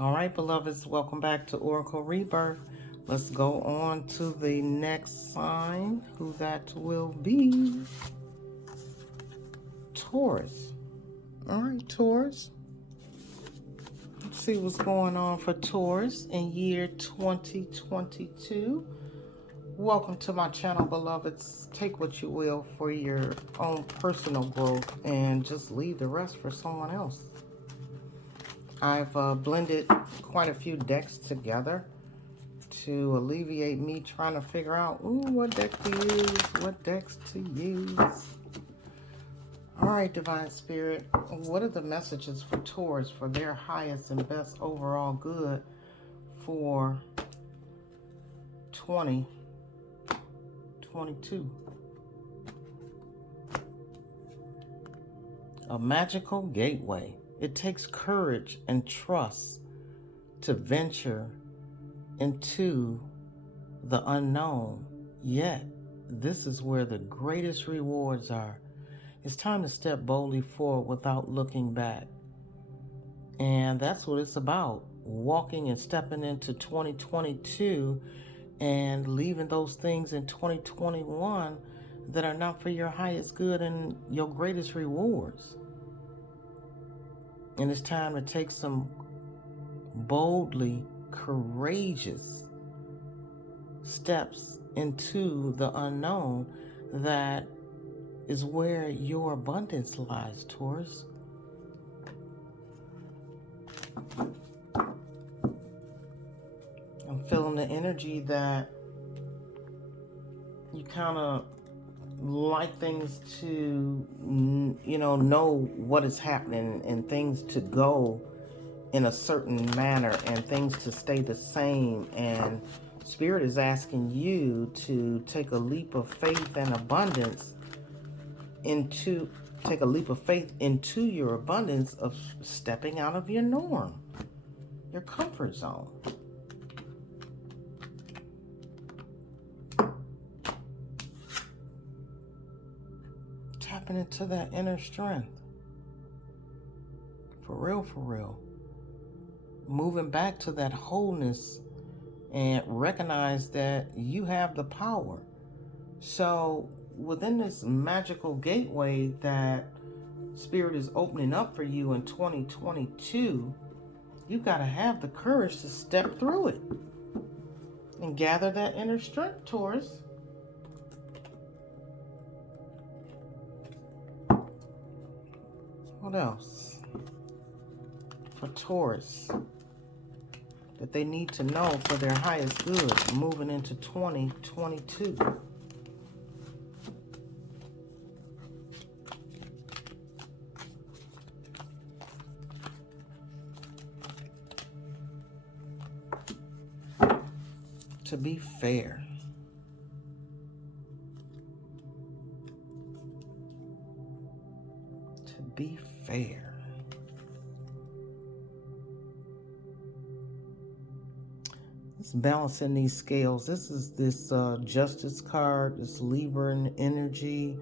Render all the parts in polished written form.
All right, beloveds, welcome back to Oracle Rebirth. Let's go on to the next sign, who that will be Taurus. All right, Taurus. Let's see what's going on for Taurus in year 2022. Welcome to my channel, beloveds. Take what you will for your own personal growth and just leave the rest for someone else. I've blended quite a few decks together to alleviate me trying to figure out what deck to use, what decks to use. All right, Divine Spirit, what are the messages for Taurus for their highest and best overall good for 2022? A magical gateway. It takes courage and trust to venture into the unknown, yet this is where the greatest rewards are. It's time to step boldly forward without looking back. And that's what it's about, walking and stepping into 2022 and leaving those things in 2021 that are not for your highest good and your greatest rewards. And it's time to take some boldly courageous steps into the unknown. That is where your abundance lies, Taurus. I'm feeling the energy that you kind of like things to, know what is happening and things to go in a certain manner and things to stay the same. And Spirit is asking you to take a leap of faith and abundance into your abundance of stepping out of your norm, your comfort zone. Tapping into that inner strength. For real, for real. Moving back to that wholeness and recognize that you have the power. So within this magical gateway that Spirit is opening up for you in 2022, you got to have the courage to step through it and gather that inner strength, Taurus. What else for Taurus that they need to know for their highest good moving into 2022? To be fair. To be fair. It's balancing these scales. This is this Justice card, this Libran energy.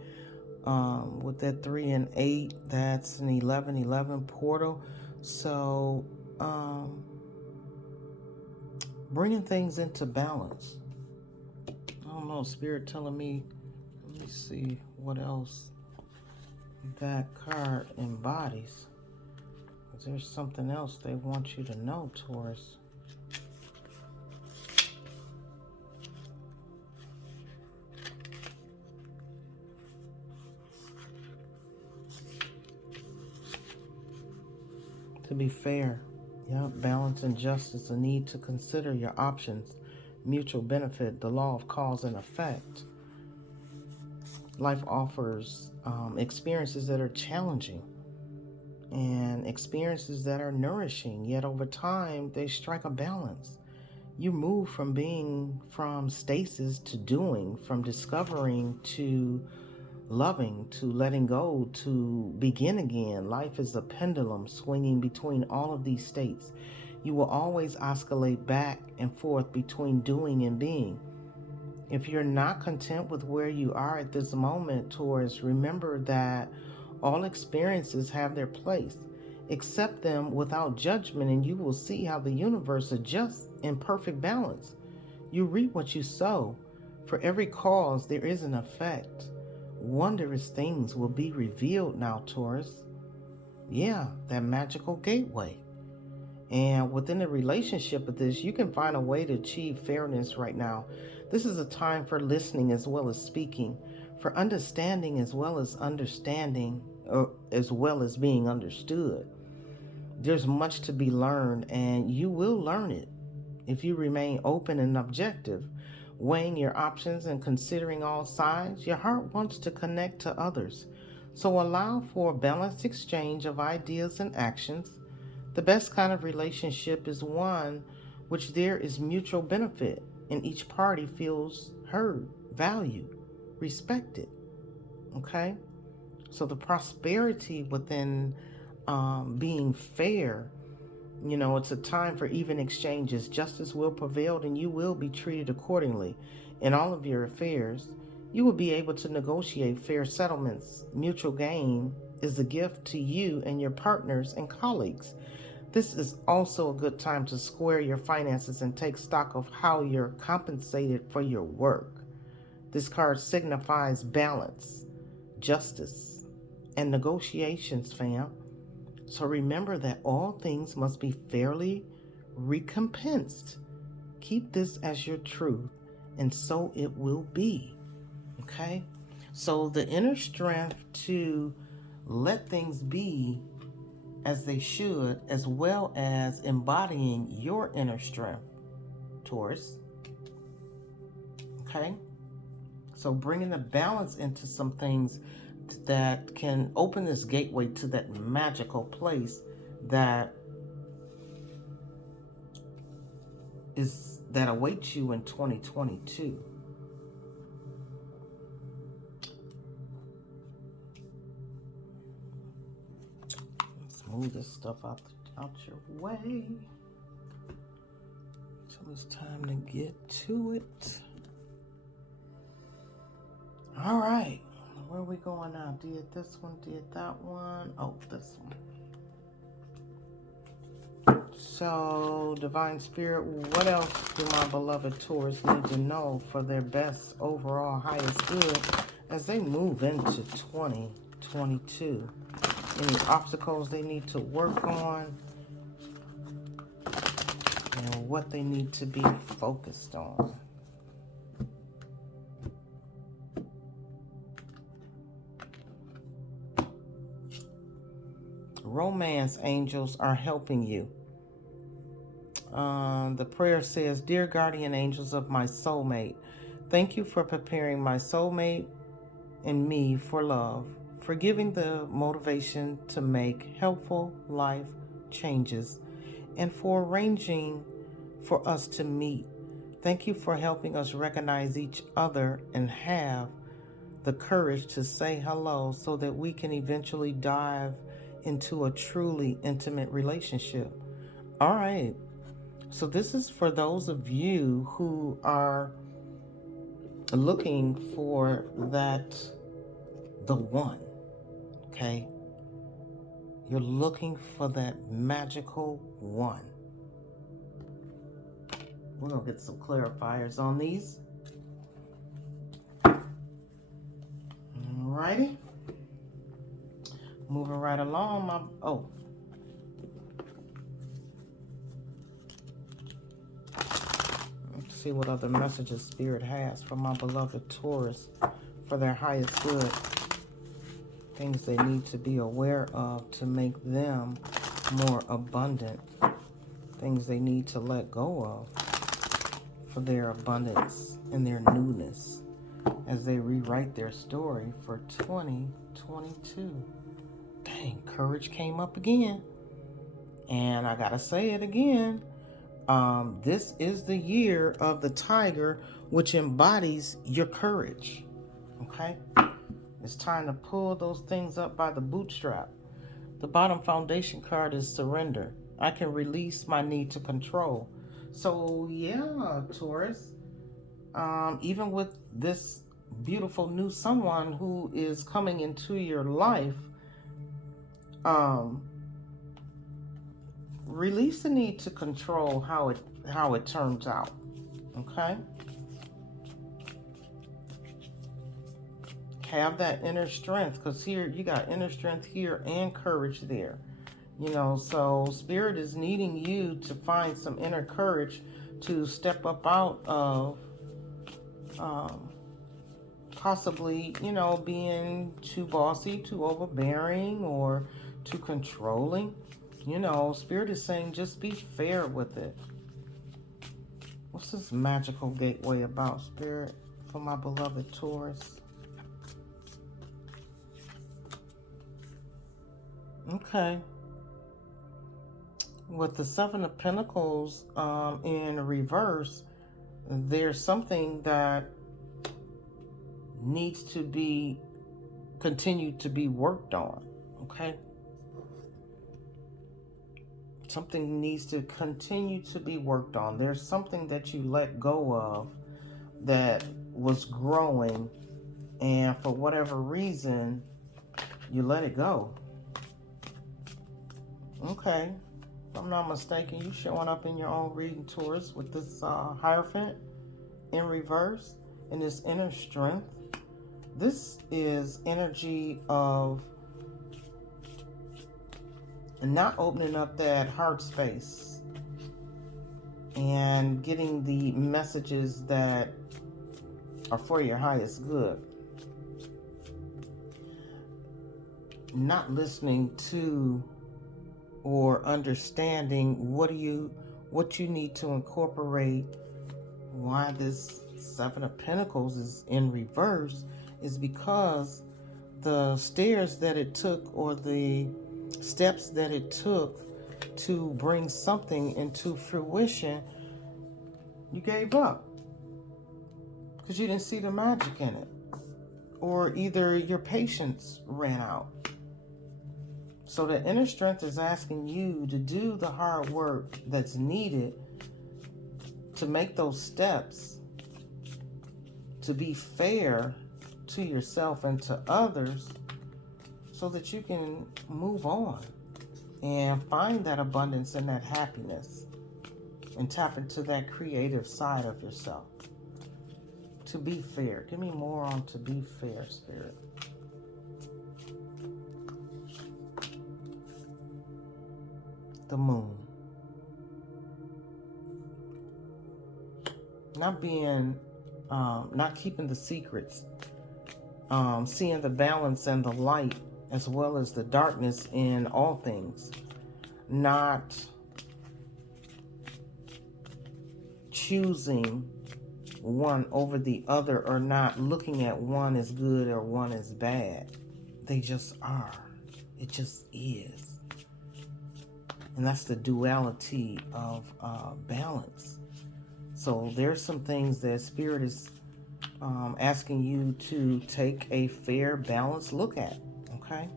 With that 3 and 8, that's an 11-11 portal. So bringing things into balance. I don't know, Spirit telling me, let me see what else that card embodies. There's something else they want you to know, Taurus. To be fair. Yeah, balance and justice, a need to consider your options, mutual benefit, the law of cause and effect. Life offers experiences that are challenging and experiences that are nourishing, yet over time they strike a balance. You move from stasis to doing, from discovering to loving, to letting go, to begin again. Life is a pendulum swinging between all of these states. You will always oscillate back and forth between doing and being. If you're not content with where you are at this moment, Taurus, remember that all experiences have their place Accept them without judgment, and you will see how the universe adjusts in perfect balance. You reap what you sow. For every cause, there is an effect. Wondrous things will be revealed now, Taurus. Yeah, that magical gateway. And within the relationship of this, you can find a way to achieve fairness right now. This is a time for listening as well as speaking, for understanding as well as understanding, or as well as being understood. There's much to be learned, and you will learn it if you remain open and objective, weighing your options and considering all sides. Your heart wants to connect to others, so allow for a balanced exchange of ideas and actions. The best kind of relationship is one which there is mutual benefit and each party feels heard, valued, respected. Okay? So the prosperity within being fair, it's a time for even exchanges. Justice will prevail and you will be treated accordingly. In all of your affairs, you will be able to negotiate fair settlements. Mutual gain is a gift to you and your partners and colleagues. This is also a good time to square your finances and take stock of how you're compensated for your work. This card signifies balance, justice, and negotiations, fam. So remember that all things must be fairly recompensed. Keep this as your truth, and so it will be. Okay? So the inner strength to let things be as they should, as well as embodying your inner strength, Taurus. Okay? So bringing the balance into some things that can open this gateway to that magical place that awaits you in 2022. Let's move this stuff out your way. So it's time to get to it. All right. Where are we going now? Did this one, did that one. Oh, this one. So, Divine Spirit, what else do my beloved Taurus need to know for their best overall highest good as they move into 2022? Any obstacles they need to work on, and what they need to be focused on? Romance angels are helping you. The prayer says, Dear guardian angels of my soulmate, thank you for preparing my soulmate and me for love, for giving the motivation to make helpful life changes, and for arranging for us to meet. Thank you for helping us recognize each other and have the courage to say hello so that we can eventually dive into a truly intimate relationship. All right. So this is for those of you who are looking for the one, okay? You're looking for that magical one. We're going to get some clarifiers on these. All righty. Moving right along, let's see what other messages Spirit has for my beloved Taurus for their highest good. Things they need to be aware of to make them more abundant. Things they need to let go of for their abundance and their newness as they rewrite their story for 2022. Dang, courage came up again. And I gotta say it again. This is the year of the tiger, which embodies your courage. Okay? It's time to pull those things up by the bootstrap. The bottom foundation card is surrender. I can release my need to control. So yeah, Taurus, even with this beautiful new someone who is coming into your life, release the need to control how it turns out. Okay? Have that inner strength, because here you got inner strength here and courage there. You know, so Spirit is needing you to find some inner courage to step up out of possibly, you know, being too bossy, too overbearing, or too controlling. You know, Spirit is saying just be fair with it. What's this magical gateway about, Spirit, for my beloved Taurus? Okay. With the Seven of Pentacles in reverse, there's something that needs to be continued to be worked on. Okay? Something needs to continue to be worked on. There's something that you let go of that was growing, and for whatever reason, you let it go. Okay. If I'm not mistaken, you showing up in your own reading, Taurus, with this Hierophant in reverse and this inner strength. This is energy of not opening up that heart space and getting the messages that are for your highest good. Not listening to or understanding what you need to incorporate. Why this Seven of Pentacles is in reverse is because the stairs that it took, or the steps that it took to bring something into fruition, you gave up because you didn't see the magic in it, or either your patience ran out. So the inner strength is asking you to do the hard work that's needed to make those steps, to be fair to yourself and to others, so that you can move on and find that abundance and that happiness and tap into that creative side of yourself. To be fair. Give me more on to be fair, Spirit. The Moon. Not being, not keeping the secrets. Seeing the balance and the light as well as the darkness in all things. Not choosing one over the other, or not looking at one as good or one as bad. They just are. It just is. And that's the duality of balance. So there's some things that Spirit is asking you to take a fair, balanced look at. Okay?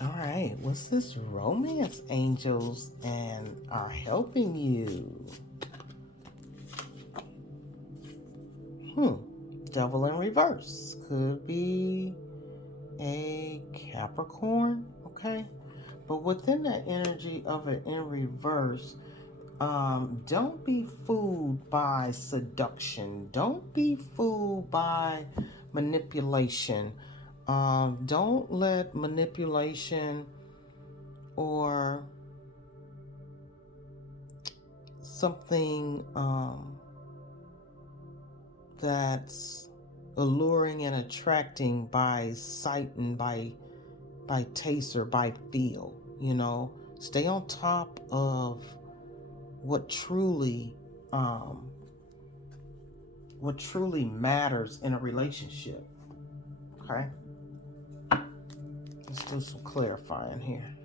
All right. What's this romance angels and are helping you? Devil in reverse. Could be a Capricorn. Okay? But within that energy of it in reverse, don't be fooled by seduction. Don't be fooled by manipulation. Don't let manipulation or something that's alluring and attracting by sight and by taste or by feel, you know. Stay on top of what truly matters in a relationship. Okay? Let's do some clarifying here.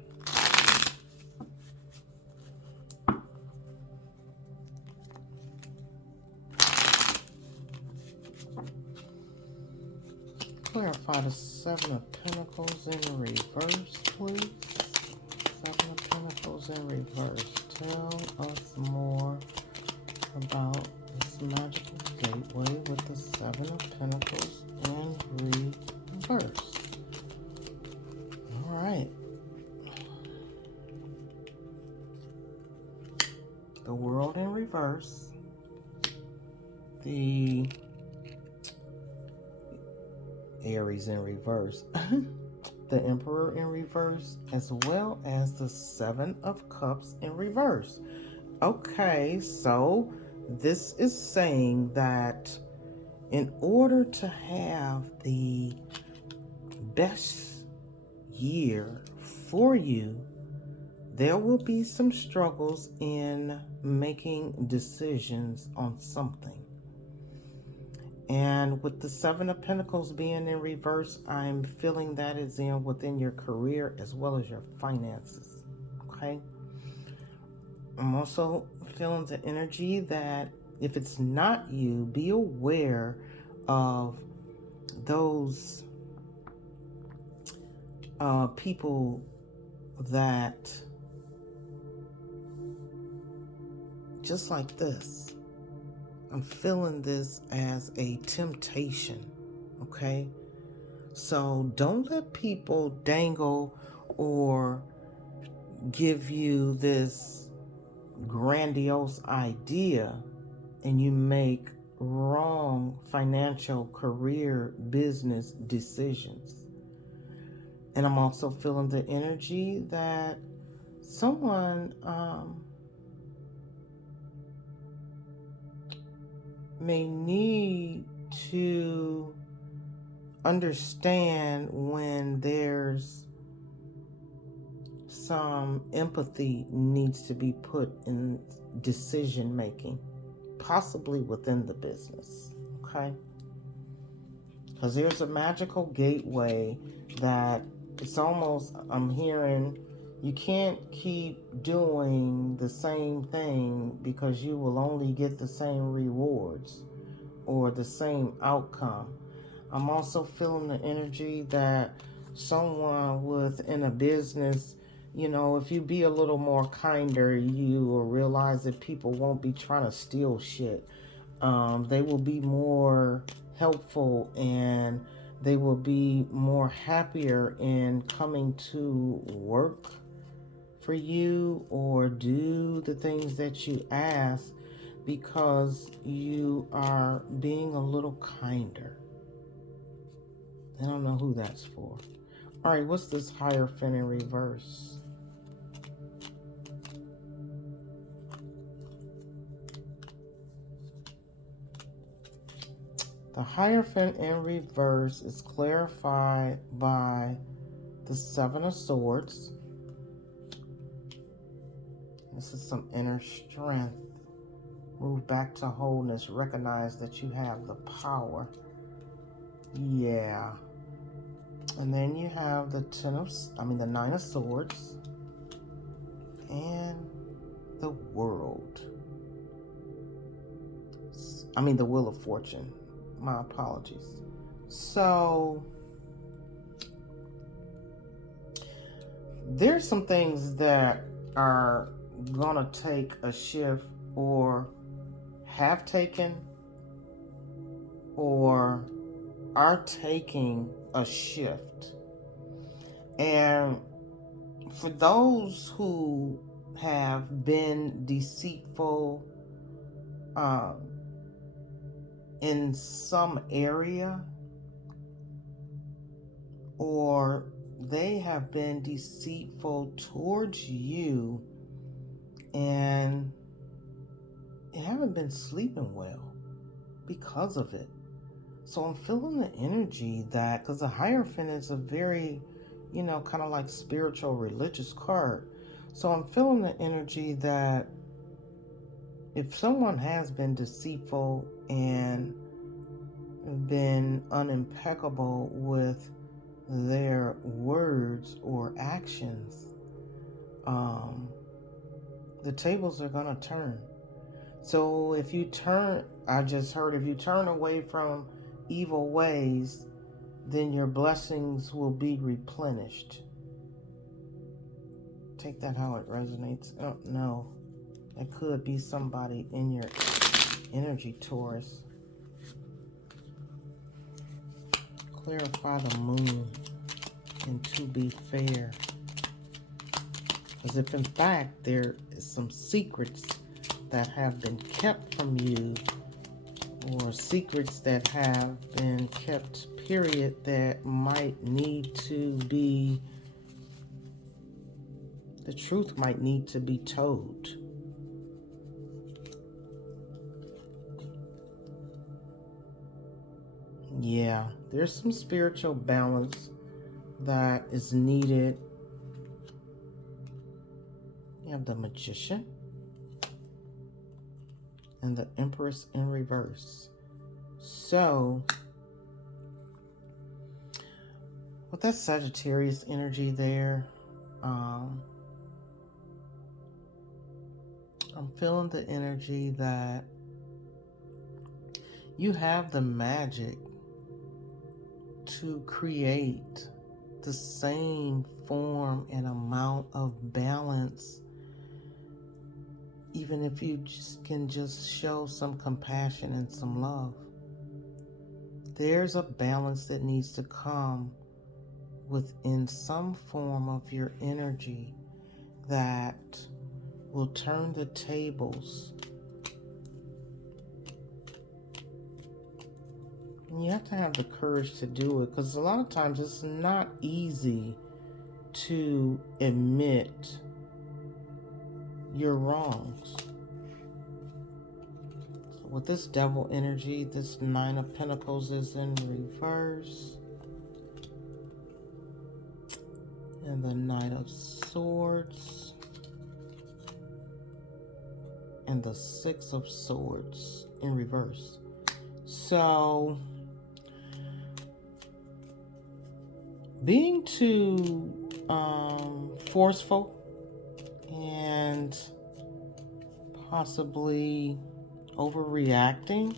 Clarify the Seven of Pentacles in reverse, please. Seven of Pentacles in reverse. Tell us more about this magical gateway with the Seven of Pentacles in reverse. All right. the World in reverse, the Aries in reverse, the Emperor in reverse, as well as the Seven of Cups in reverse. Okay, so this is saying that in order to have the best year for you, there will be some struggles in making decisions on something. And with the Seven of Pentacles being in reverse, I'm feeling that is within your career as well as your finances. Okay. I'm also feeling the energy that if it's not you, be aware of those people that just like this. I'm feeling this as a temptation, okay? So don't let people dangle or give you this grandiose idea and you make wrong financial, career, business decisions. And I'm also feeling the energy that someone may need to understand when there's some empathy needs to be put in decision making, possibly within the business, okay? Because there's a magical gateway that it's almost, I'm hearing, you can't keep doing the same thing because you will only get the same rewards or the same outcome. I'm also feeling the energy that someone within a business, if you be a little more kinder, you will realize that people won't be trying to steal shit. They will be more helpful and they will be more happier in coming to work for you or do the things that you ask because you are being a little kinder. I don't know who that's for. All right, what's this Hierophant in reverse? The Hierophant in reverse is clarified by the Seven of Swords. This is some inner strength. Move back to wholeness. Recognize that you have the power. Yeah. And then you have the the Nine of Swords and the World. The Wheel of Fortune. My apologies. So there's some things that are gonna take a shift or have taken or are taking a shift. And for those who have been deceitful in some area, or they have been deceitful towards you and haven't been sleeping well because of it. So I'm feeling the energy that, because the Hierophant is a very, kind of like spiritual, religious card. So I'm feeling the energy that if someone has been deceitful and been unimpeccable with their words or actions, the tables are going to turn. So if you turn, I just heard, if you turn away from evil ways, then your blessings will be replenished. Take that how it resonates. Oh, no. That could be somebody in your energy, Taurus. Clarify the moon and to be fair. As if in fact there is some secrets that have been kept from you, or secrets that have been kept, period, that might need to be, the truth might need to be told. Yeah, there's some spiritual balance that is needed. You have the Magician and the Empress in reverse. So, with that Sagittarius energy there, I'm feeling the energy that you have the magic to create the same form and amount of balance, even if you can just show some compassion and some love. There's a balance that needs to come within some form of your energy that will turn the tables. And you have to have the courage to do it, because a lot of times it's not easy to admit your wrongs. So with this Devil energy, this Nine of Pentacles is in reverse. And the Knight of Swords. And the Six of Swords in reverse. So, being too forceful and possibly overreacting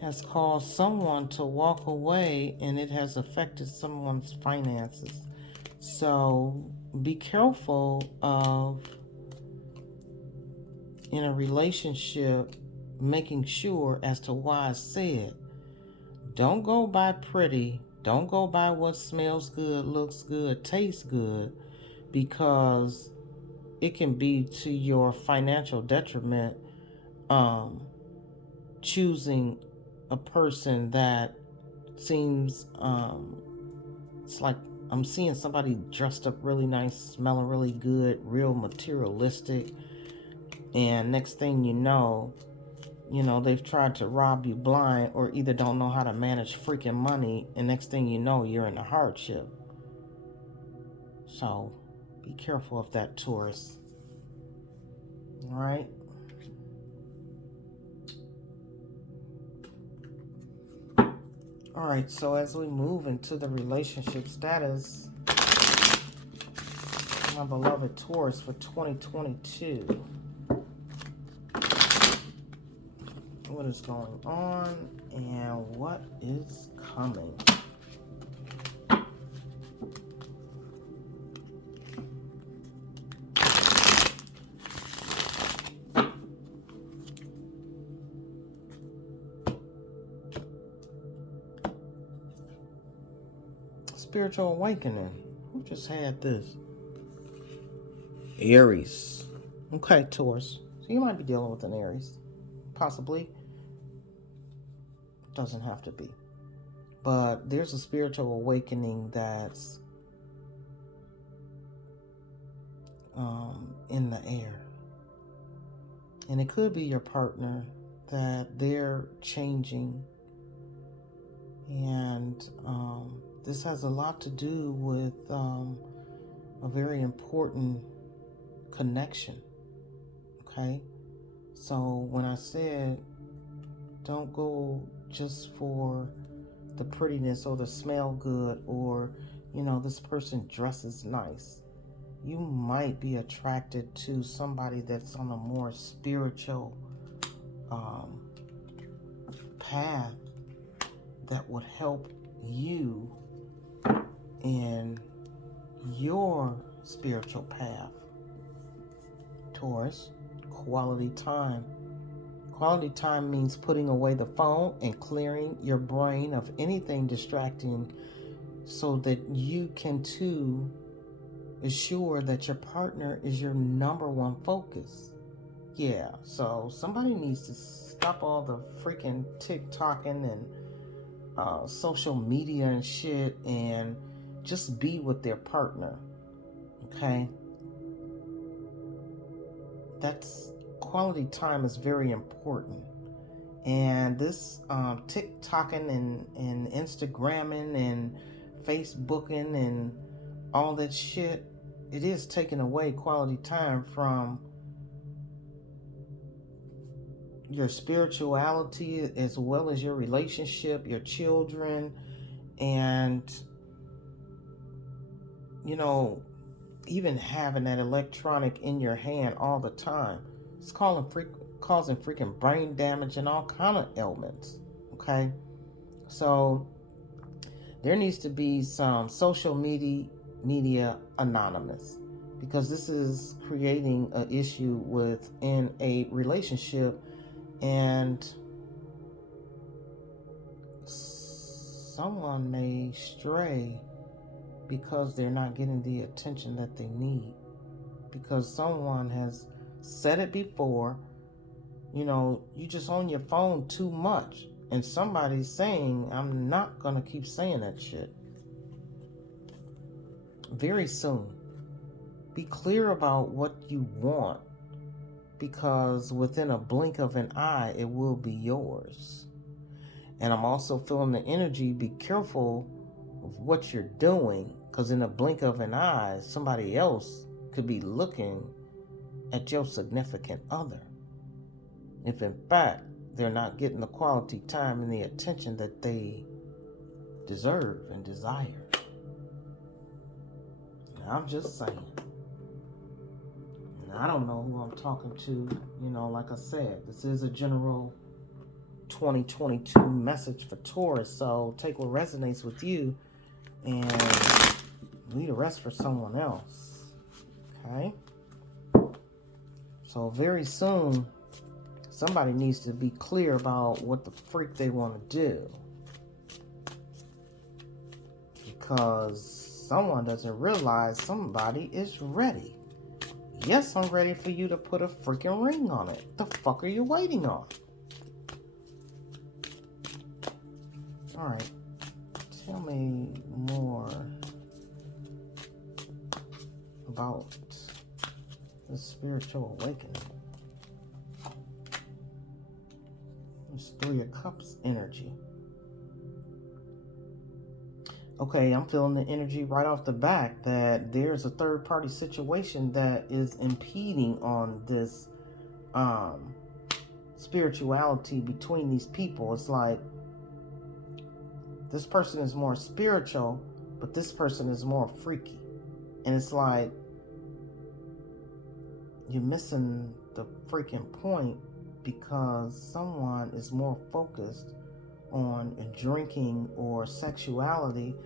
has caused someone to walk away, and it has affected someone's finances. So be careful of, in a relationship, making sure as to why I said, don't go by pretty, don't go by what smells good, looks good, tastes good, because it can be to your financial detriment, choosing a person that seems, it's like I'm seeing somebody dressed up really nice, smelling really good, real materialistic, and next thing you know, they've tried to rob you blind, or either don't know how to manage freaking money, and next thing you know, you're in a hardship. So be careful of that, Taurus. All right? All right, so as we move into the relationship status, my beloved Taurus, for 2022. What is going on and what is coming? Spiritual awakening. Who just had this? Aries. Okay, Taurus. So you might be dealing with an Aries. Possibly. Doesn't have to be. But there's a spiritual awakening that's in the air. And it could be your partner, that they're changing. And this has a lot to do with a very important connection. Okay? So when I said, don't go just for the prettiness or the smell good, or, this person dresses nice. You might be attracted to somebody that's on a more spiritual path that would help you in your spiritual path. Taurus, quality time. Quality time means putting away the phone and clearing your brain of anything distracting, so that you can too assure that your partner is your number one focus. Yeah, so somebody needs to stop all the freaking TikToking and social media and shit and just be with their partner. Okay? That's quality time is very important. And this TikToking and Instagramming and Facebooking and all that shit, it is taking away quality time from your spirituality as well as your relationship, your children, and, you know, even having that electronic in your hand all the time. It's causing freaking brain damage and all kind of ailments. Okay? So there needs to be some social media anonymous, because this is creating an issue within a relationship, and someone may stray because they're not getting the attention that they need, because someone has said it before. You know, you just on your phone too much, and somebody's saying, I'm not gonna keep saying that shit. Very soon, be clear about what you want, because within a blink of an eye it will be yours. And I'm also feeling the energy, be careful of what you're doing, because in a blink of an eye somebody else could be looking at your significant other, if in fact they're not getting the quality time and the attention that they deserve and desire. Now, I'm just saying. And I don't know who I'm talking to. You know, like I said, this is a general 2022 message for Taurus. So take what resonates with you and leave the rest for someone else. Okay? So very soon, somebody needs to be clear about what the freak they want to do, because someone doesn't realize somebody is ready. Yes, I'm ready for you to put a freaking ring on it. The fuck are you waiting on? Alright, tell me more about the spiritual awakening. It's Three of Cups energy. Okay, I'm feeling the energy right off the back that there's a third party situation that is impeding on this spirituality between these people. It's like this person is more spiritual, but this person is more freaky. And it's like you're missing the freaking point, because someone is more focused on drinking or sexuality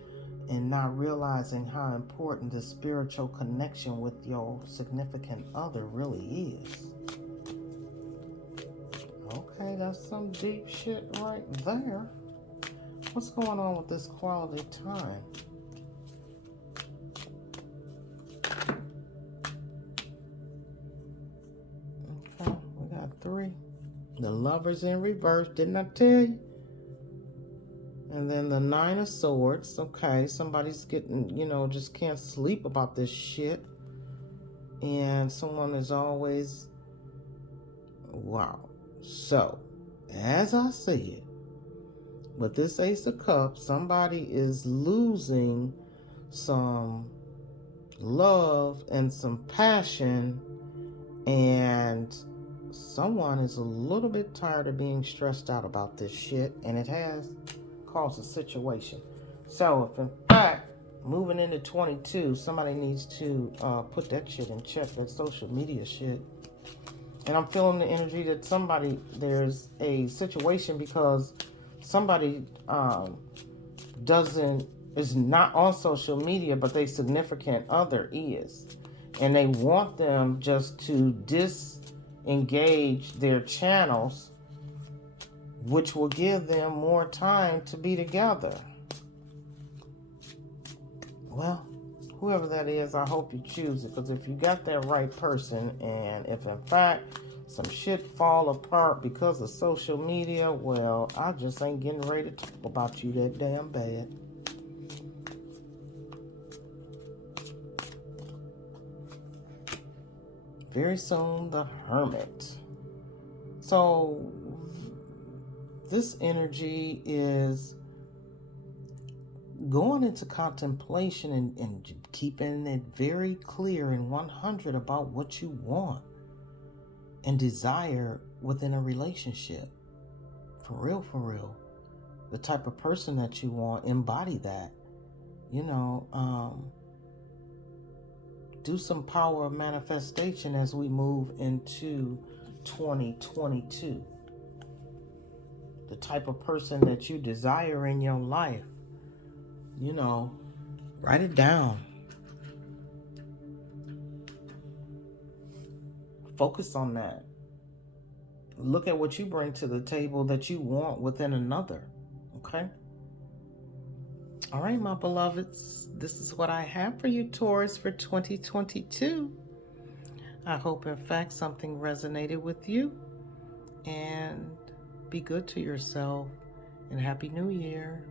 and not realizing how important the spiritual connection with your significant other really is. Okay, that's some deep shit right there. What's going on with this quality time? Okay, we got 3. The Lovers in reverse, didn't I tell you? And then the 9 of Swords. Okay, somebody's getting, just can't sleep about this shit. And someone is always... Wow. So, as I said, with this Ace of Cups, somebody is losing some love and some passion, and someone is a little bit tired of being stressed out about this shit, and it has caused a situation. So if in fact moving into 22, somebody needs to put that shit in check, that social media shit. And I'm feeling the energy that there's a situation because somebody is not on social media, but their significant other is. And they want them just to disengage their channels, which will give them more time to be together. Well, Whoever that is, I hope you choose it, because if you got that right person, and if in fact some shit fall apart because of social media, well, I just ain't getting ready to talk about you that damn bad. Very soon, the Hermit. So this energy is going into contemplation and keeping it very clear and 100 about what you want and desire within a relationship. For real, for real. The type of person that you want, embody that. Do some power of manifestation as we move into 2022. The type of person that you desire in your life. Write it down. Focus on that. Look at what you bring to the table that you want within another. Okay? All right, my beloveds. This is what I have for you, Taurus, for 2022. I hope, in fact, something resonated with you. And be good to yourself. And Happy New Year.